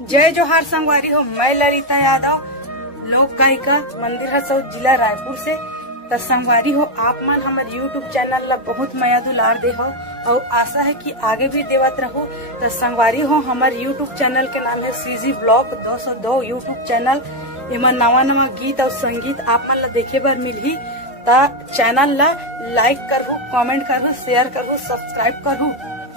जय जोहार संगवारी हो। मैं ललिता यादव, लोक गायिका, मंदिर हसौद, जिला रायपुर से। तो संगवारी हो, आप मन हमारे यूट्यूब चैनल ला बहुत माया दुलार दे हो और आशा है कि आगे भी देवत रहो। तो संगवारी हो, हमारे यूट्यूब चैनल के नाम है सीजी ब्लॉग 202 यूट्यूब चैनल। इमा नवा नवा गीत और संगीत आप मन ला देखे बर मिलही। ता चैनल ला लाइक करहु, कमेंट करहु, शेयर करहु, सब्सक्राइब करहु।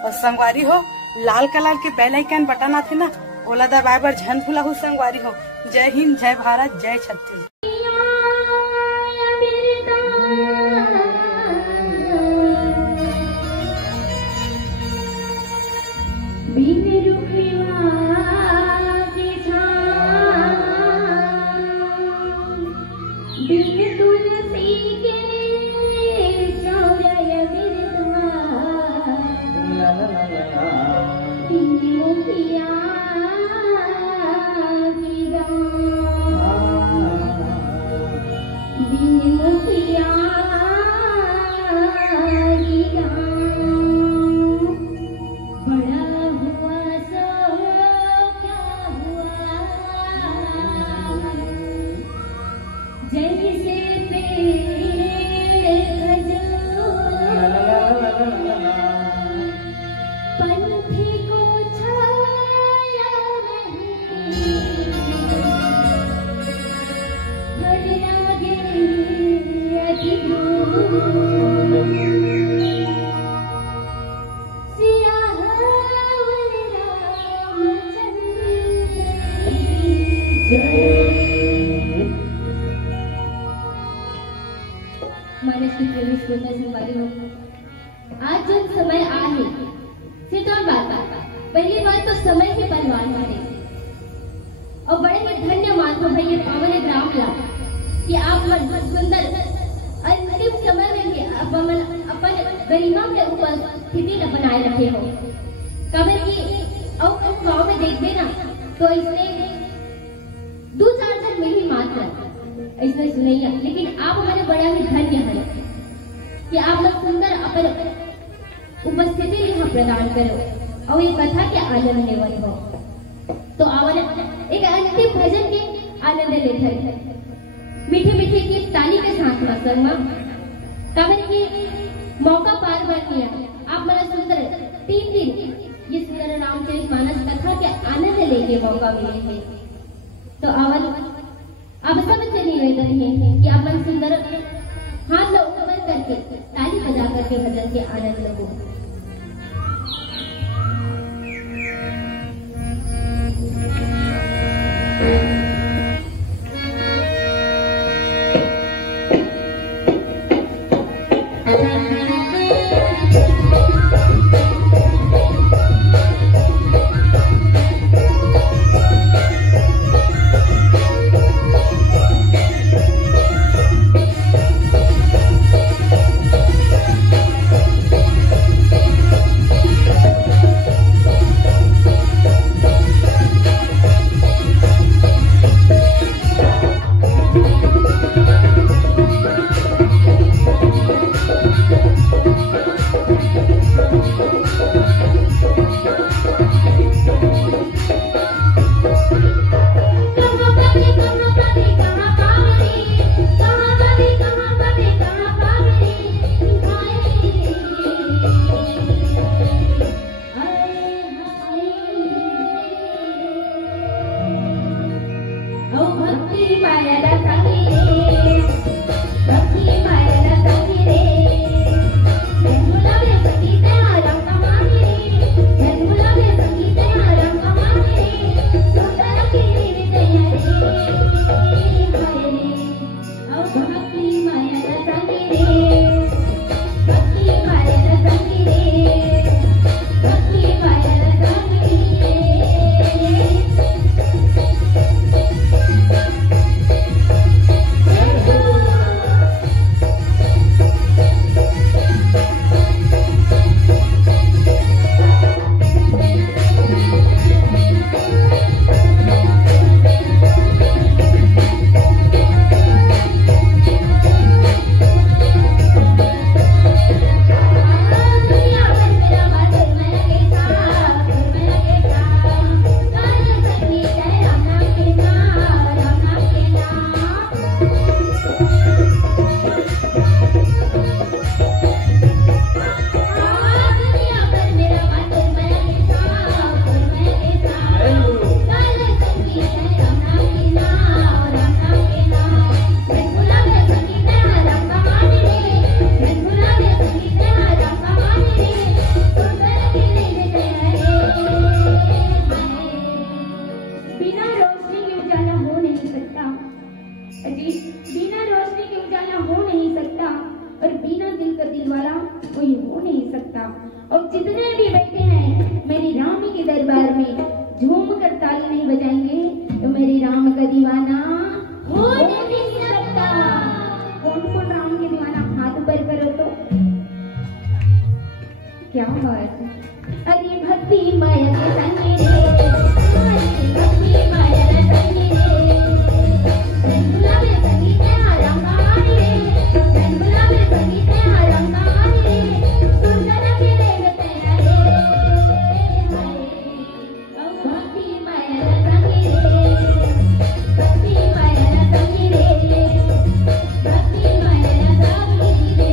और संगवारी हो, लाल कलर के बेल आइकन बटन आथे ना, ओला दबाए बर झन भूलहु संगवारी हो। जय हिंद, जय भारत, जय छत्तीसगढ़। आज जो समय आहे सिर्फ और बात पहली बात तो समय के परिवार वाले और बड़े ही धन्य मानतो भैया पावन ग्राम ला कि आप सुंदर अंतिम समय में भी अपन गरिमा के ऊपर स्थिति न बनाए रखे हो। कभी की और गाँव में देखते ना तो इसने 2-4 दिन में ही मात्र इसने सुनैया, लेकिन आप हमारे बड़ा ही धन्य है कि आप लोग सुंदर अपन उपस्थिति यहाँ प्रदान करो और ये कथा के आनंद लेवल हो। तो आवन एक अंतिम भजन के आनंद लेते हैं मीठे मीठे की ताली के साथ में कभी की मौका पार कर लिया। आप मेरा सुंदर 3 दिन ये सुंदर रामचरितमानस कथा के आनंद लेके मौका मिले थे। तो आवन अब सबसे निवेदन है कि आप मन सुंदर हाथ लो ऊपर करके ताली बजा करके भजन के आनंद लो। बाहर अरे भक्ति माया के संगे रे भक्ति माया के संगे रे गुलाबे संगीते हरंगारी रे गुलाबे संगीते हरंगारी सुंदर के देखते रे भक्ति माया के संगे रे भक्ति माया के संगे रे भक्ति माया के संगे रे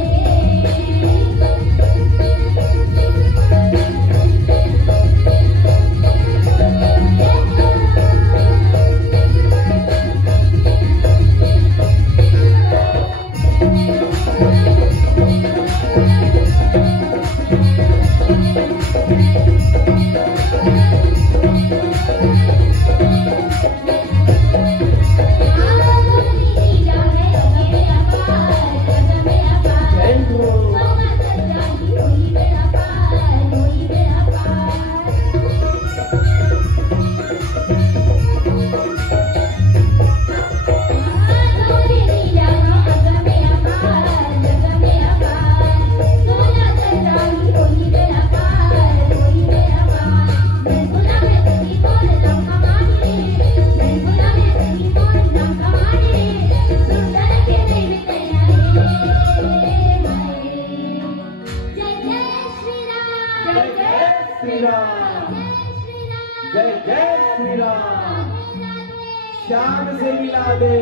श्याम से मिला दे,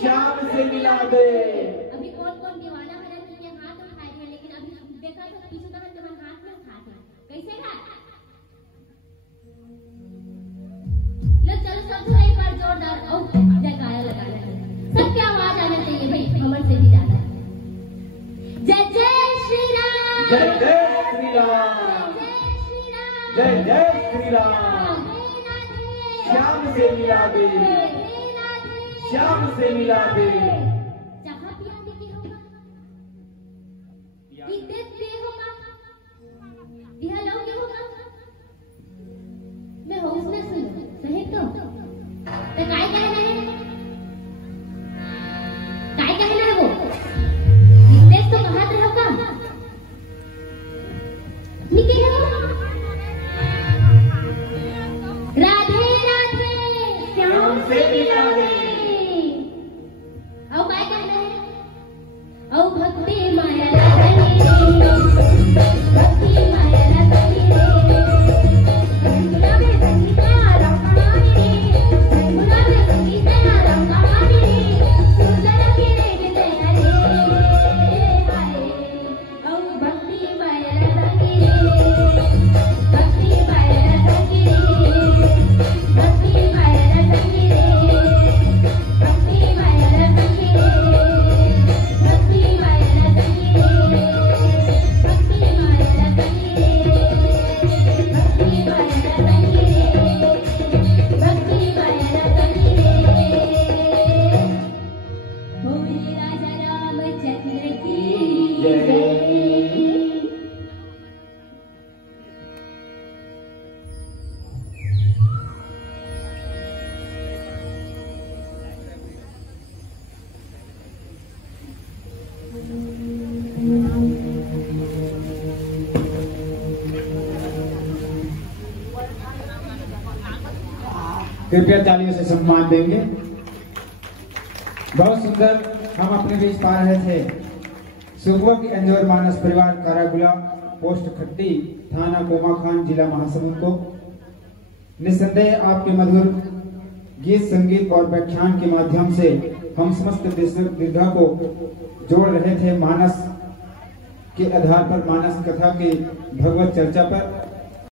श्याम से मिला दे। अभी कौन कौन दीवाना है कि हाथ उठाए थे, लेकिन अभी देखा तो पीछे तक तुम्हारे हाथ में उठाते कैसे था? लो चलो सब थोड़ा एक बार जोरदार और जयकारा लगा लेते। सबकी आवाज आना चाहिए भाई, हमर से भी ज्यादा। जय जय श्री राम, जय जय श्री राम, जय जय श्री राम। श्याम से मिला दे, श्याम से मिला दे। जहाँ पिया देखी होगा, देख पे होगा, यह लोग होगा। मैं होश में सुन, सही तो? काय कहना है? काय कहना है वो? देख तो कहाँ पे होगा? निकले हो? राधे श्याम से मिला दे। औ काय कहना है? औ भक्ति माया भक्ति माया गुलाबे संगीते रंगारी गुलाबे संगीते रंगारी सुंदर के देखते रे औ भक्ति माया भक्ति माया भक्ति माया कृपया तालियों से सम्मान देंगे। बहुत सुंदर हम अपने बीच पा रहे थे सुबह की अंजोर मानस परिवार कारागुला पोस्ट खट्टी थाना कोमाखान जिला महासमुंद को। निस्संदेह आपके मधुर गीत संगीत और व्याख्यान के माध्यम से हम समस्त दीर्घा को जोड़ रहे थे मानस के आधार पर, मानस कथा के भगवत चर्चा पर।